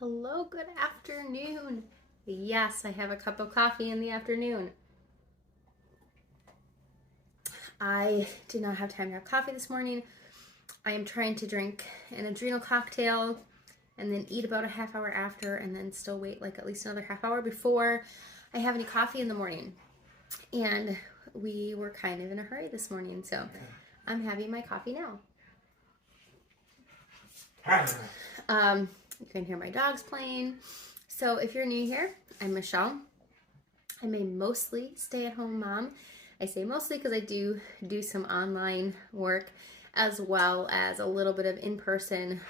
Hello, good afternoon. Yes, I have a cup of coffee in the afternoon. I did not have time to have coffee this morning. I am trying to drink an adrenal cocktail and then eat about a half hour after and then still wait like at least another half hour before I have any coffee in the morning. And we were kind of in a hurry this morning, so I'm having my coffee now. You can hear my dogs playing. So if you're new here, I'm Michelle. I'm a mostly stay-at-home mom. I say mostly because I do some online work as well as a little bit of in-person,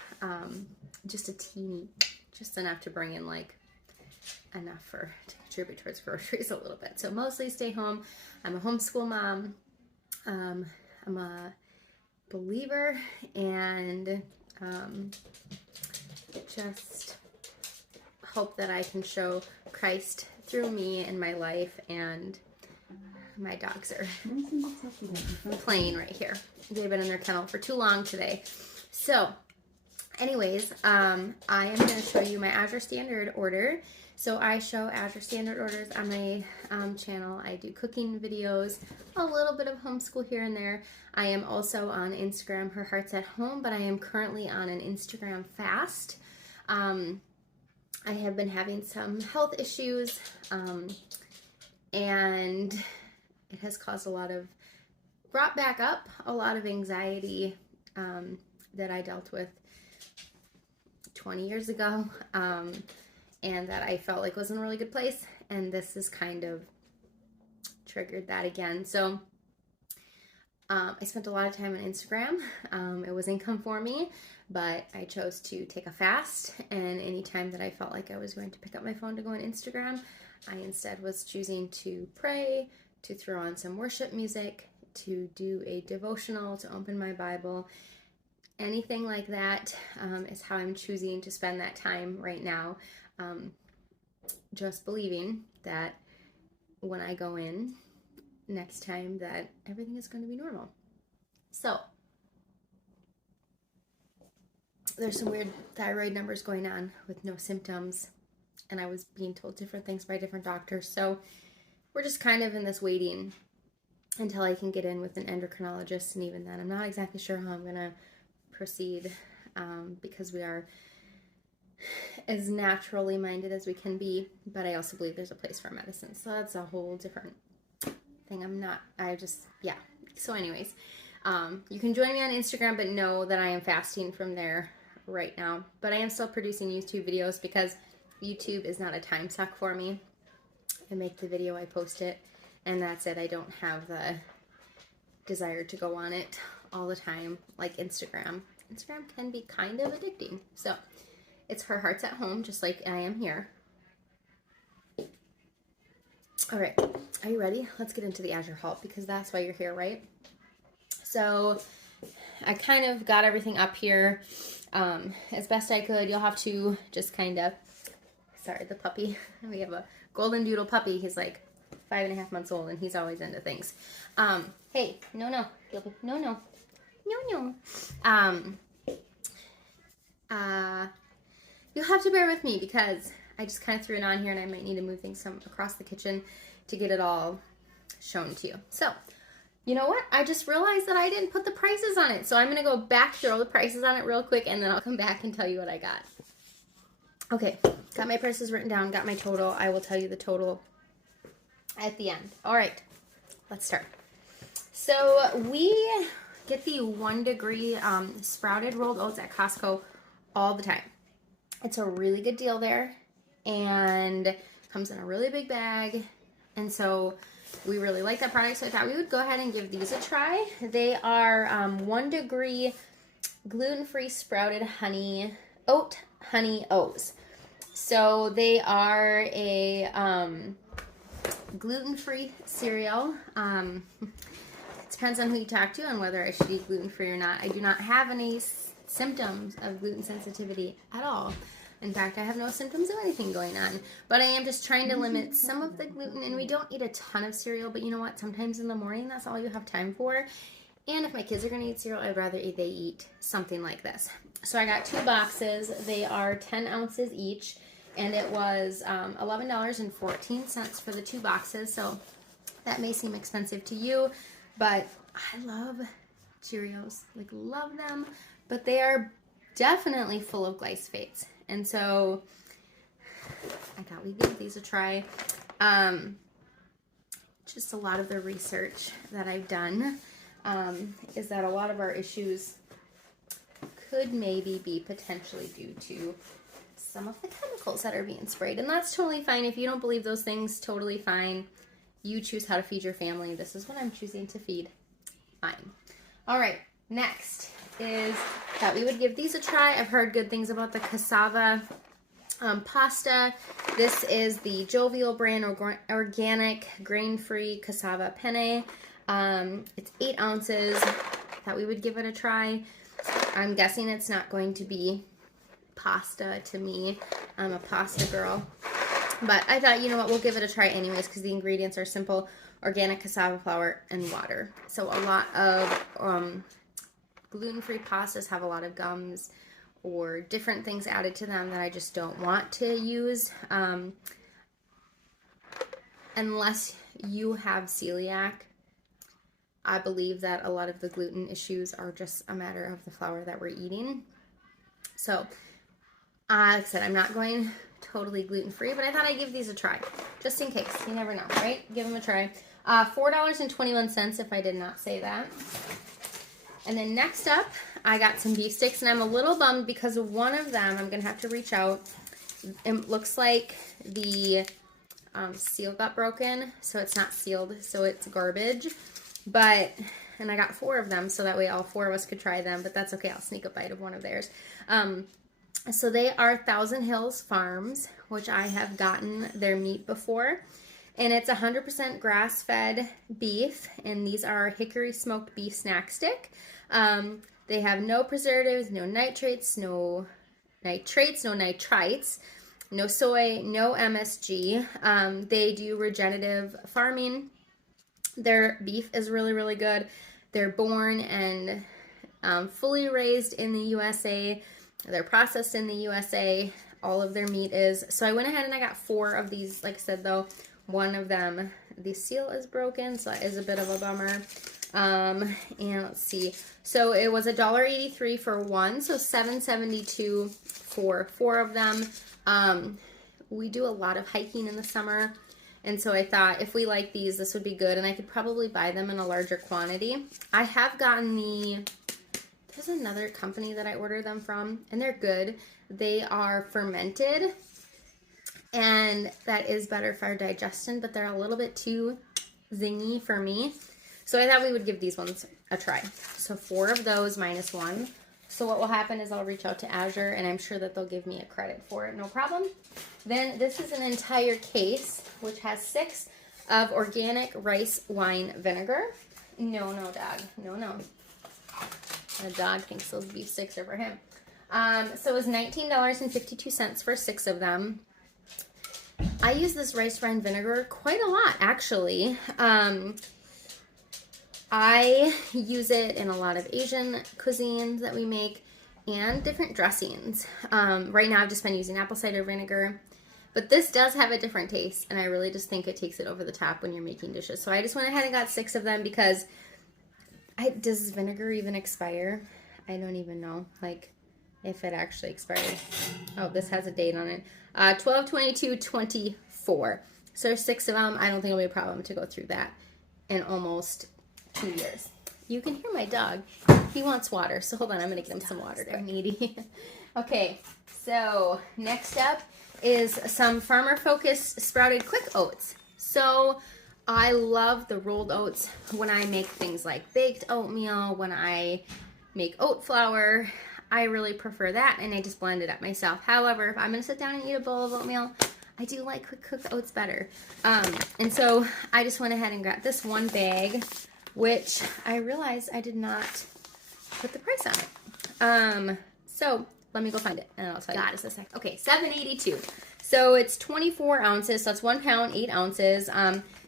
just a teeny, just enough to bring in like enough to contribute towards groceries a little bit. So mostly stay home. I'm a homeschool mom. I'm a believer and just hope that I can show Christ through me in my life. And my dogs are playing right here. They've been in their kennel for too long today. So anyways, I am going to show you my Azure standard order. So I show Azure standard orders on my channel. I do cooking videos, a little bit of homeschool here and there. I am also on Instagram, Her Heart's at Home, but I am currently on an Instagram fast. I have been having some health issues, and it has caused brought back up a lot of anxiety that I dealt with 20 years ago, and that I felt like was in a really good place, and this has kind of triggered that again. So I spent a lot of time on Instagram. It was income for me, but I chose to take a fast, and anytime that I felt like I was going to pick up my phone to go on Instagram, I instead was choosing to pray, to throw on some worship music, to do a devotional, to open my Bible. Anything like that is how I'm choosing to spend that time right now, just believing that when I go in next time that everything is going to be normal. So there's some weird thyroid numbers going on with no symptoms, and I was being told different things by different doctors. So we're just kind of in this waiting until I can get in with an endocrinologist, and even then I'm not exactly sure how I'm going to proceed, because we are as naturally minded as we can be, but I also believe there's a place for medicine. So that's a whole different thing. So anyways, you can join me on Instagram, but know that I am fasting from there right now. But I am still producing YouTube videos because YouTube is not a time suck for me. I make the video, I post it, and that's it. I don't have the desire to go on it all the time like Instagram. Instagram can be kind of addicting. So it's Her Heart's at Home, just like I am here. All right, are you ready? Let's get into the Azure haul, because that's why you're here, right? So I kind of got everything up here as best I could. You'll have to just kind of, sorry, the puppy. We have a golden doodle puppy. He's like 5.5 months old, and he's always into things. Hey, no. You'll have to bear with me because I just kind of threw it on here, and I might need to move things across the kitchen to get it all shown to you. So, you know what? I just realized that I didn't put the prices on it. So I'm going to go back, throw the prices on it real quick, and then I'll come back and tell you what I got. Okay, got my prices written down, got my total. I will tell you the total at the end. All right, let's start. So we get the 1 degree sprouted rolled oats at Costco all the time. It's a really good deal there, and comes in a really big bag, and so we really like that product, so I thought we would go ahead and give these a try. They are 1 degree gluten-free sprouted oat honey oats. So they are a gluten-free cereal. It depends on who you talk to and whether I should eat gluten-free or not. I do not have any symptoms of gluten sensitivity at all. In fact, I have no symptoms of anything going on, but I am just trying to limit some of the gluten, and we don't eat a ton of cereal, but you know what? Sometimes in the morning, that's all you have time for. And if my kids are going to eat cereal, I'd rather they eat something like this. So I got 2 boxes. They are 10 ounces each, and it was $11.14 for the 2 boxes. So that may seem expensive to you, but I love Cheerios, like love them, but they are definitely full of glyphosates. And so I thought we'd give these a try. Just a lot of the research that I've done is that a lot of our issues could maybe be potentially due to some of the chemicals that are being sprayed. And that's totally fine. If you don't believe those things, totally fine. You choose how to feed your family. This is what I'm choosing to feed mine. All right, next is that we would give these a try. I've heard good things about the cassava pasta. This is the Jovial brand organic grain-free cassava penne. It's 8 ounces. Thought we would give it a try. I'm guessing it's not going to be pasta to me. I'm a pasta girl. But I thought, you know what, we'll give it a try anyways because the ingredients are simple: organic cassava flour and water. So a lot of gluten-free pastas have a lot of gums or different things added to them that I just don't want to use. Unless you have celiac, I believe that a lot of the gluten issues are just a matter of the flour that we're eating. So, like I said, I'm not going totally gluten-free, but I thought I'd give these a try, just in case. You never know, right? Give them a try. $4.21 if I did not say that. And then next up, I got some beef sticks, and I'm a little bummed because of one of them. I'm going to have to reach out. It looks like the seal got broken, so it's not sealed, so it's garbage. And I got 4 of them, so that way all 4 of us could try them, but that's okay. I'll sneak a bite of one of theirs. So they are Thousand Hills Farms, which I have gotten their meat before. And it's 100% grass-fed beef, and these are hickory smoked beef snack stick. They have no preservatives, no nitrates, no nitrites, no soy, no MSG. They do regenerative farming. Their beef is really, really good. They're born and fully raised in the USA. They're processed in the USA. All of their meat is. So I went ahead and I got 4 of these. Like I said, though, one of them, the seal is broken, so that is a bit of a bummer. And let's see. So it was $1.83 for one, so $7.72 for 4 of them. We do a lot of hiking in the summer, and so I thought if we like these, this would be good, and I could probably buy them in a larger quantity. I have gotten there's another company that I order them from, and they're good. They are fermented, and that is better for our digestion, but they're a little bit too zingy for me. So I thought we would give these ones a try. So 4 of those minus 1. So what will happen is I'll reach out to Azure, and I'm sure that they'll give me a credit for it, no problem. Then this is an entire case, which has 6 of organic rice wine vinegar. No, dog. No. The dog thinks those beef sticks are for him. So it was $19.52 for 6 of them. I use this rice wine vinegar quite a lot, actually. I use it in a lot of Asian cuisines that we make and different dressings. Right now I've just been using apple cider vinegar, but this does have a different taste, and I really just think it takes it over the top when you're making dishes. So I just went ahead and got 6 of them because does vinegar even expire? I don't even know, like, if it actually expired. Oh, this has a date on it. 12/22/24. So there's 6 of them. I don't think it'll be a problem to go through that in almost 2 years. You can hear my dog. He wants water, so hold on. I'm going to get him some water. They're needy. Okay, so next up is some Farmer Focus sprouted quick oats. So I love the rolled oats when I make things like baked oatmeal, when I make oat flour. I really prefer that, and I just blend it up myself. However, if I'm going to sit down and eat a bowl of oatmeal, I do like quick cooked oats better. And so I just went ahead and got this one bag, which I realized I did not put the price on it. So let me go find it, and I'll tell you. Got it. A sec. Okay, $7.82. So it's 24 ounces, so it's 1 pound, 8 ounces.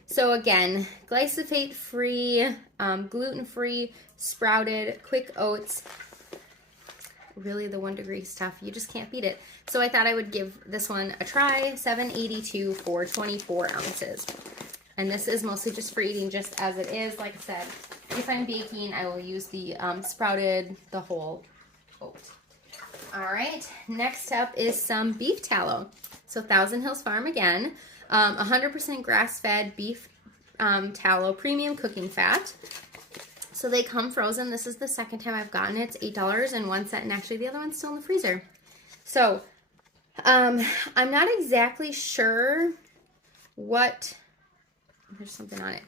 So again, glyphosate-free, gluten-free, sprouted, quick oats. really the 1 degree stuff, you just can't beat it. So I thought I would give this one a try. $7.82 for 24 ounces. And this is mostly just for eating just as it is. Like I said, if I'm baking, I will use the sprouted, the whole oat. All right, next up is some beef tallow. So Thousand Hills Farm again, 100% grass-fed beef tallow, premium cooking fat. So they come frozen. This is the second time I've gotten it. It's $8.01, and actually the other one's still in the freezer. So I'm not exactly sure what, there's something on it.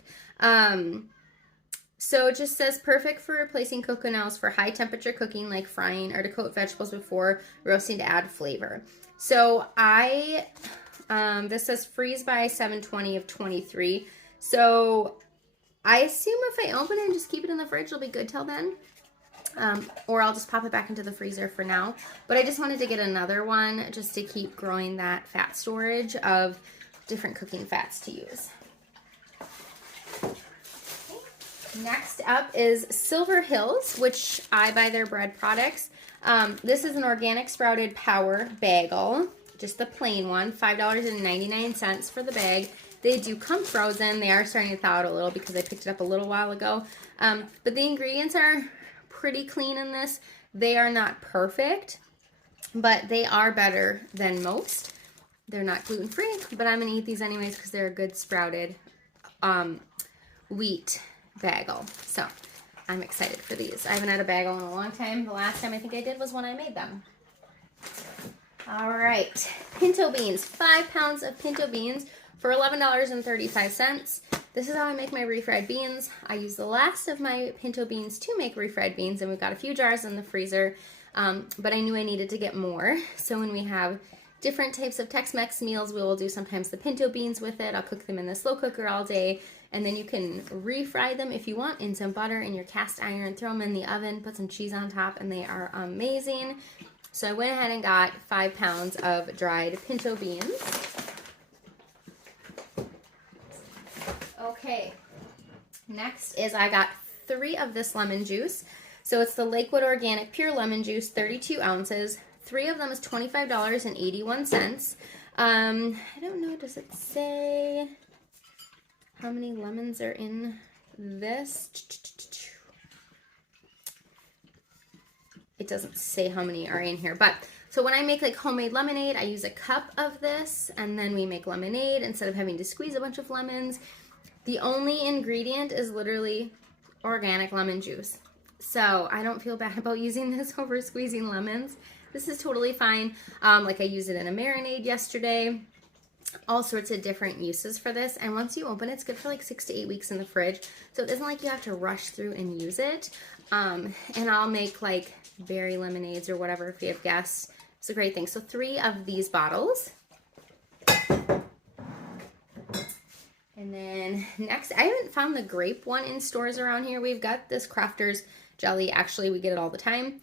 So it just says perfect for replacing coconuts for high temperature cooking like frying or to coat vegetables before roasting to add flavor. So this says freeze by 7/20 of 23. So I assume if I open it and just keep it in the fridge, it'll be good till then. Or I'll just pop it back into the freezer for now. But I just wanted to get another one just to keep growing that fat storage of different cooking fats to use. Next up is Silver Hills, which I buy their bread products. This is an organic sprouted power bagel, just the plain one, $5.99 for the bag. They do come frozen. They are starting to thaw out a little because I picked it up a little while ago. But the ingredients are pretty clean in this. They are not perfect, but they are better than most. They're not gluten-free, but I'm going to eat these anyways because they're a good sprouted wheat bagel. So I'm excited for these. I haven't had a bagel in a long time. The last time I think I did was when I made them. All right, pinto beans, 5 pounds of pinto beans for $11.35. This is how I make my refried beans. I use the last of my pinto beans to make refried beans, and we've got a few jars in the freezer, but I knew I needed to get more. So when we have different types of Tex-Mex meals, we will do sometimes the pinto beans with it. I'll cook them in the slow cooker all day, and then you can refry them if you want in some butter in your cast iron, throw them in the oven, put some cheese on top, and they are amazing. So I went ahead and got 5 pounds of dried pinto beans. Okay, next is I got 3 of this lemon juice. So it's the Lakewood Organic Pure Lemon Juice, 32 ounces. 3 of them is $25.81. I don't know, does it say how many lemons are in this? It doesn't say how many are in here, but so when I make like homemade lemonade, I use a cup of this, and then we make lemonade instead of having to squeeze a bunch of lemons. The only ingredient is literally organic lemon juice. So I don't feel bad about using this over squeezing lemons. This is totally fine. Like I used it in a marinade yesterday. All sorts of different uses for this. And once you open it, it's good for like 6 to 8 weeks in the fridge. So it isn't like you have to rush through and use it. And I'll make like berry lemonades or whatever if you have guests. It's a great thing. So 3 of these bottles. And then next, I haven't found the grape one in stores around here. We've got this Crafter's Jelly. Actually, we get it all the time.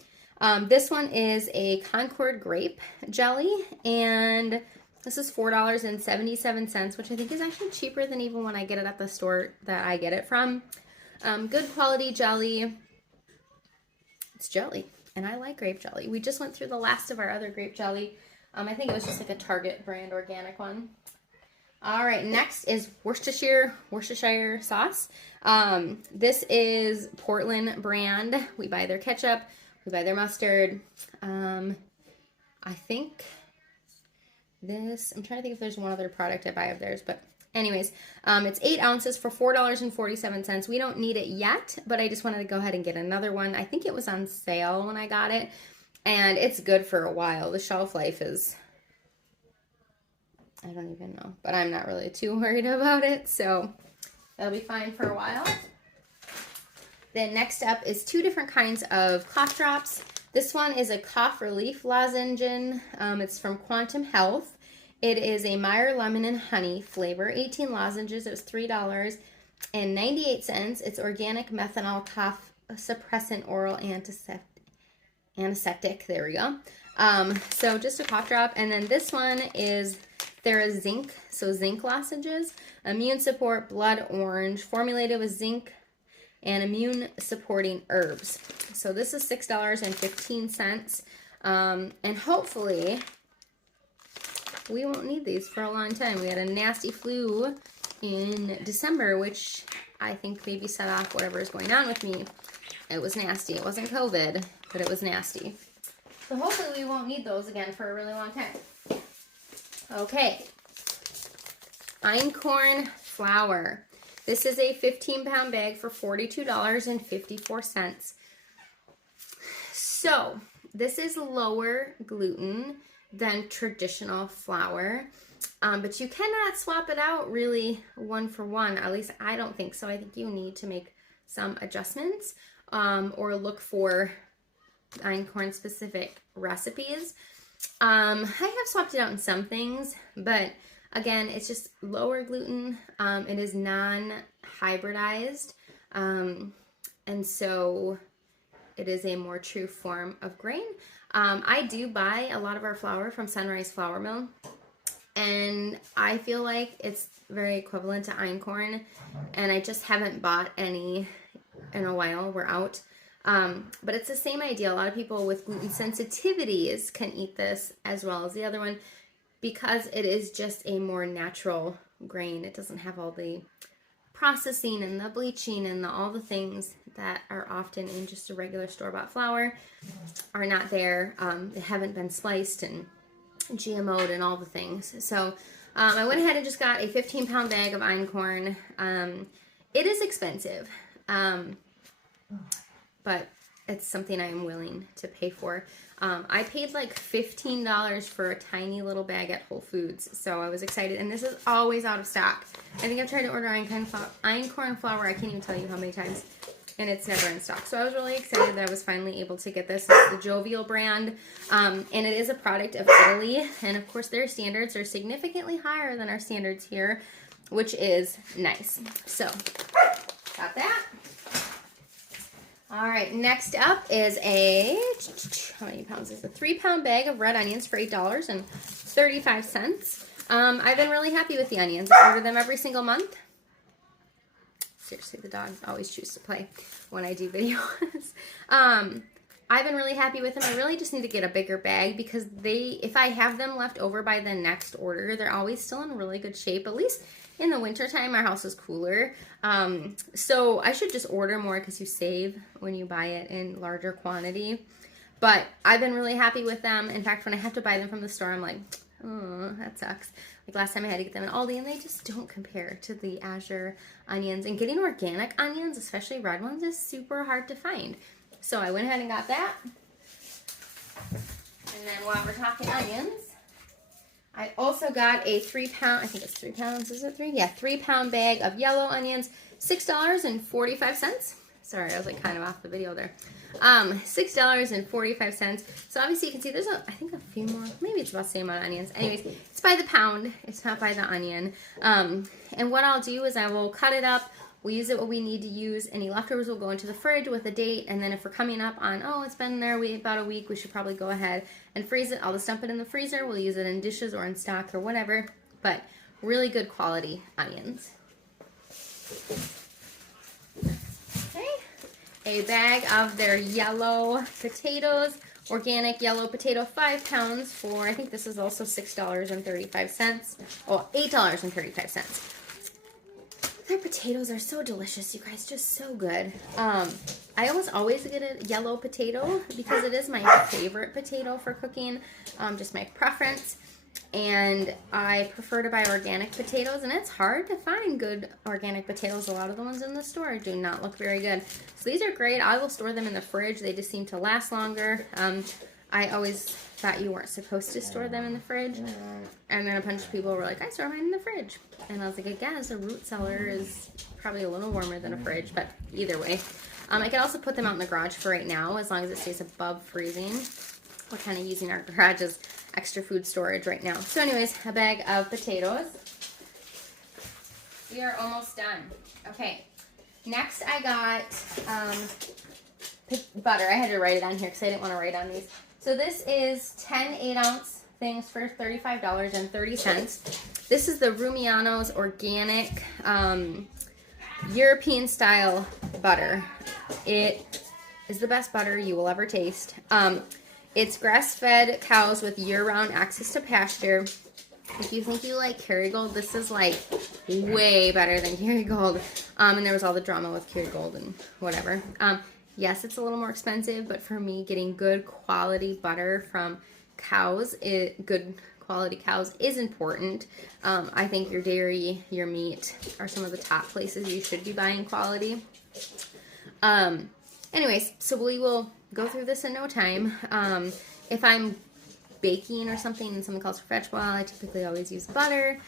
This one is a Concord Grape Jelly, and this is $4.77, which I think is actually cheaper than even when I get it at the store that I get it from. Good quality jelly. It's jelly, and I like grape jelly. We just went through the last of our other grape jelly. I think it was just like a Target brand organic one. All right, next is Worcestershire Sauce. This is Portland brand. We buy their ketchup. We buy their mustard. I think this, I'm trying to think if there's one other product I buy of theirs, but anyways, it's 8 ounces for $4.47. We don't need it yet, but I just wanted to go ahead and get another one. I think it was on sale when I got it, and it's good for a while. The shelf life is, I don't even know, but I'm not really too worried about it, so that'll be fine for a while. Then next up is 2 different kinds of cough drops. This one is a cough relief lozenge. It's from Quantum Health. It is a Meyer lemon and honey flavor, 18 lozenges. It was $3.98. It's organic methanol cough suppressant oral antiseptic. There we go. So just a cough drop. And then this one is zinc, so zinc lozenges, immune support, blood orange, formulated with zinc, and immune supporting herbs. So this is $6.15. And hopefully we won't need these for a long time. We had a nasty flu in December, which I think maybe set off whatever is going on with me. It was nasty. It wasn't COVID, but it was nasty. So hopefully we won't need those again for a really long time. Okay. Einkorn flour. This is a 15-pound bag for $42.54. So this is lower gluten than traditional flour, but you cannot swap it out really one for one. At least I don't think so. I think you need to make some adjustments or look for Einkorn specific recipes. I have swapped it out in some things, but again, it's just lower gluten. It is non-hybridized, and so it is a more true form of grain. I do buy a lot of our flour from Sunrise Flour Mill, and I feel like it's very equivalent to Einkorn, and I just haven't bought any in a while. We're out. But it's the same idea. A lot of people with gluten sensitivities can eat this as well as the other one because it is just a more natural grain. It doesn't have all the processing and the bleaching and all the things that are often in just a regular store-bought flour are not there. They haven't been spliced and GMO'd and all the things. So I went ahead and just got a 15-pound bag of Einkorn. It is expensive, but it's something I am willing to pay for. I paid like $15 for a tiny little bag at Whole Foods, so I was excited. And this is always out of stock. I think I've tried to order Einkorn flour, I can't even tell you how many times, and it's never in stock. So I was really excited that I was finally able to get this. It's the Jovial brand, and it is a product of Italy. And of course, their standards are significantly higher than our standards here, which is nice. So, got that. All right, next up is how many pounds is it? 3-pound bag of red onions for $8.35. I've been really happy with the onions. I order them every single month. Seriously, the dogs always choose to play when I do videos. I've been really happy with them. I really just need to get a bigger bag because if I have them left over by the next order, they're always still in really good shape. At least in the wintertime, our house is cooler. So I should just order more because you save when you buy it in larger quantity. But I've been really happy with them. In fact, when I have to buy them from the store, I'm like, oh, that sucks. Like last time I had to get them at Aldi, and they just don't compare to the Azure onions. And getting organic onions, especially red ones, is super hard to find. So I went ahead and got that. And then while we're talking onions, I also got a 3-pound, I think it's 3 pounds, is it 3? Yeah, 3-pound bag of yellow onions, $6.45. Sorry, I was like kind of off the video there. $6.45. So obviously you can see there's I think a few more, maybe it's about the same amount of onions. Anyways, it's by the pound, it's not by the onion. And what I'll do is I will cut it up. We'll use it what we need to use. Any leftovers will go into the fridge with a date. And then if we're coming up on, oh, it's been there about a week, we should probably go ahead and freeze it. I'll just dump it in the freezer. We'll use it in dishes or in stock or whatever. But really good quality onions. Okay. A bag of their yellow potatoes. Organic yellow potato, 5 pounds for, I think this is also $6.35. Oh, $8.35. Their potatoes are so delicious, you guys, just so good. I almost always get a yellow potato because it is my favorite potato for cooking, just my preference. And I prefer to buy organic potatoes, and it's hard to find good organic potatoes. A lot of the ones in the store do not look very good. So these are great. I will store them in the fridge. They just seem to last longer. I always thought you weren't supposed to store them in the fridge. And then a bunch of people were like, I store mine in the fridge. And I was like, I guess a root cellar is probably a little warmer than a fridge, but either way. I can also put them out in the garage for right now, as long as it stays above freezing. We're kind of using our garage as extra food storage right now. So anyways, a bag of potatoes. We are almost done. Okay. Next I got butter. I had to write it on here because I didn't want to write on these. So this is 10 8-ounce things for $35.30. This is the Rumiano's organic European style butter. It is the best butter you will ever taste. It's grass-fed cows with year-round access to pasture. If you think you like Kerrygold, this is like way better than Kerrygold. And there was all the drama with Kerrygold and whatever. Yes, it's a little more expensive, but for me, getting good quality butter from cows, good quality cows is important. I think your dairy, your meat are some of the top places you should be buying quality. Anyways, so we will go through this in no time. If I'm baking or something and something calls for vegetable oil, I typically always use butter.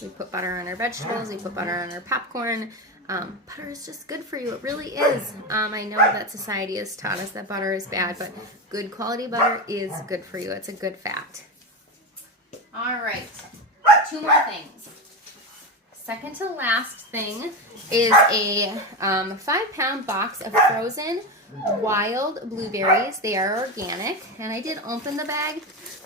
We put butter on our vegetables, we put butter on our popcorn. Butter is just good for you. It really is. I know that society has taught us that butter is bad, but good quality butter is good for you. It's a good fat. All right, 2 more things. Second to last thing is a 5-pound box of frozen wild blueberries. They are organic, and I did open the bag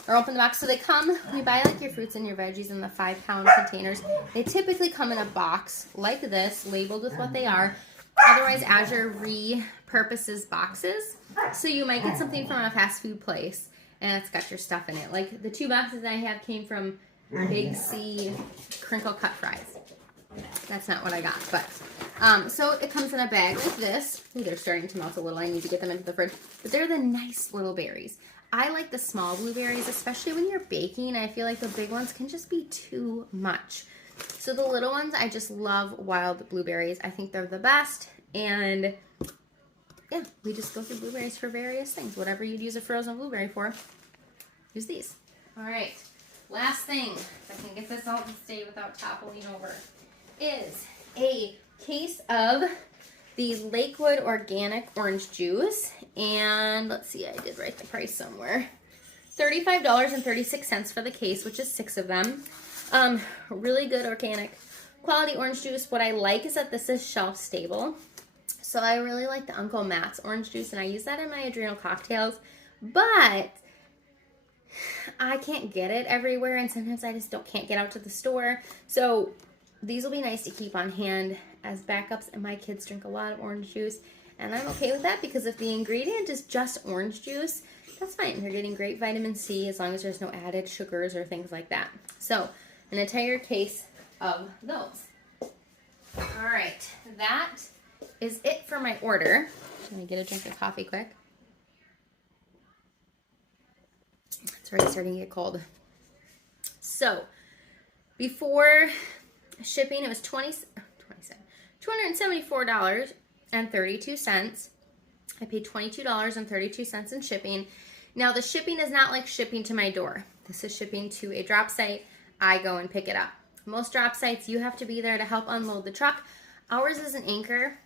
or open the box. So they come, you buy like your fruits and your veggies in the 5-pound containers. They typically come in a box like this, labeled with what they are. Otherwise, Azure repurposes boxes, so you might get something from a fast food place and it's got your stuff in it. Like the 2 boxes I have came from Big C crinkle cut fries. That's not what I got, but so it comes in a bag like this. Ooh, they're starting to melt a little. I need to get them into the fridge. But they're the nice little berries. I like the small blueberries, especially when you're baking. I feel like the big ones can just be too much. So the little ones, I just love wild blueberries. I think they're the best. And yeah, we just go through blueberries for various things. Whatever you'd use a frozen blueberry for, use these. All right, last thing, if I can get this all to stay without toppling over, is a case of the Lakewood organic orange juice. And let's see, I did write the price somewhere. $35.36 for the case, which is 6 of them. Really good organic quality orange juice. What I like is that this is shelf stable. So I really like the Uncle Matt's orange juice, and I use that in my adrenal cocktails, but I can't get it everywhere, and sometimes I just can't get out to the store. So these will be nice to keep on hand as backups, and my kids drink a lot of orange juice, and I'm okay with that because if the ingredient is just orange juice, that's fine. You're getting great vitamin C as long as there's no added sugars or things like that. So an entire case of those. All right, that is it for my order. Let me get a drink of coffee quick. It's already starting to get cold. So before shipping, it was $274.32. I paid $22.32 in shipping. Now the shipping is not like shipping to my door. This is shipping to a drop site. I go and pick it up. Most drop sites, you have to be there to help unload the truck. Ours is an anchor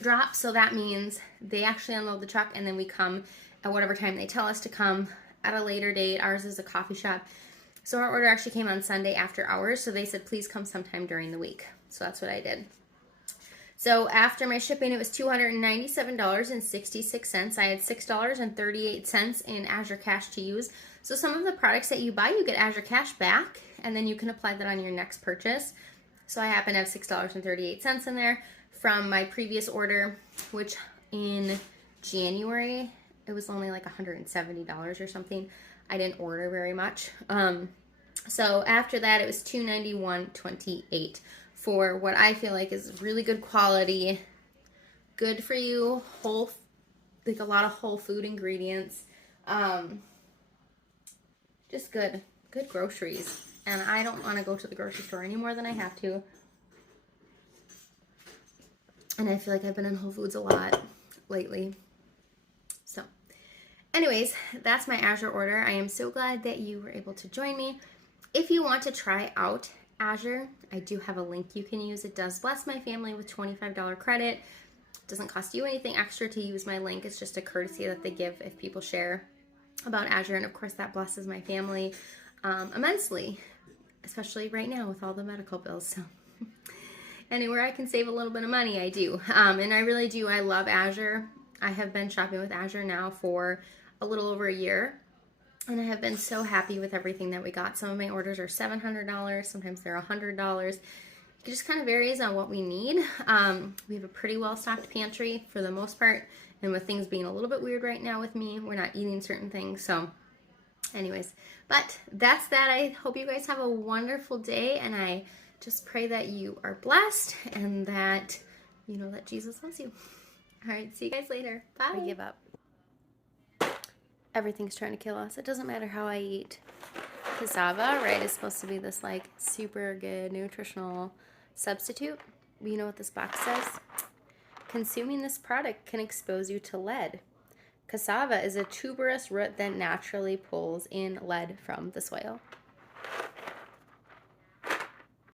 drop, so that means they actually unload the truck and then we come at whatever time they tell us to come at a later date. Ours is a coffee shop. So our order actually came on Sunday after hours, so they said please come sometime during the week. So that's what I did. So after my shipping, it was $297.66. I had $6.38 in Azure Cash to use. So some of the products that you buy, you get Azure Cash back, and then you can apply that on your next purchase. So I happen to have $6.38 in there from my previous order, which in January, it was only like $170 or something. I didn't order very much. So after that, it was $291.28 for what I feel like is really good quality, good for you, like a lot of whole food ingredients. Just good groceries. And I don't want to go to the grocery store any more than I have to. And I feel like I've been in Whole Foods a lot lately. So anyways, that's my Azure order. I am so glad that you were able to join me. If you want to try out Azure, I do have a link you can use. It does bless my family with $25 credit. It doesn't cost you anything extra to use my link. It's just a courtesy that they give if people share about Azure. And of course, that blesses my family immensely, especially right now with all the medical bills. So anywhere I can save a little bit of money, I do. And I really do. I love Azure. I have been shopping with Azure now for a little over a year. And I have been so happy with everything that we got. Some of my orders are $700. Sometimes they're $100. it just kind of varies on what we need. We have a pretty well-stocked pantry for the most part, and with things being a little bit weird right now with me, we're not eating certain things, so anyways, but that's that. I hope you guys have a wonderful day, and I just pray that you are blessed and that you know that Jesus loves you. All right, see you guys later. Bye. I give up. Everything's trying to kill us. It doesn't matter how I eat. Cassava, right, is supposed to be this like super good nutritional substitute. You know what this box says? Consuming this product can expose you to lead. Cassava is a tuberous root that naturally pulls in lead from the soil.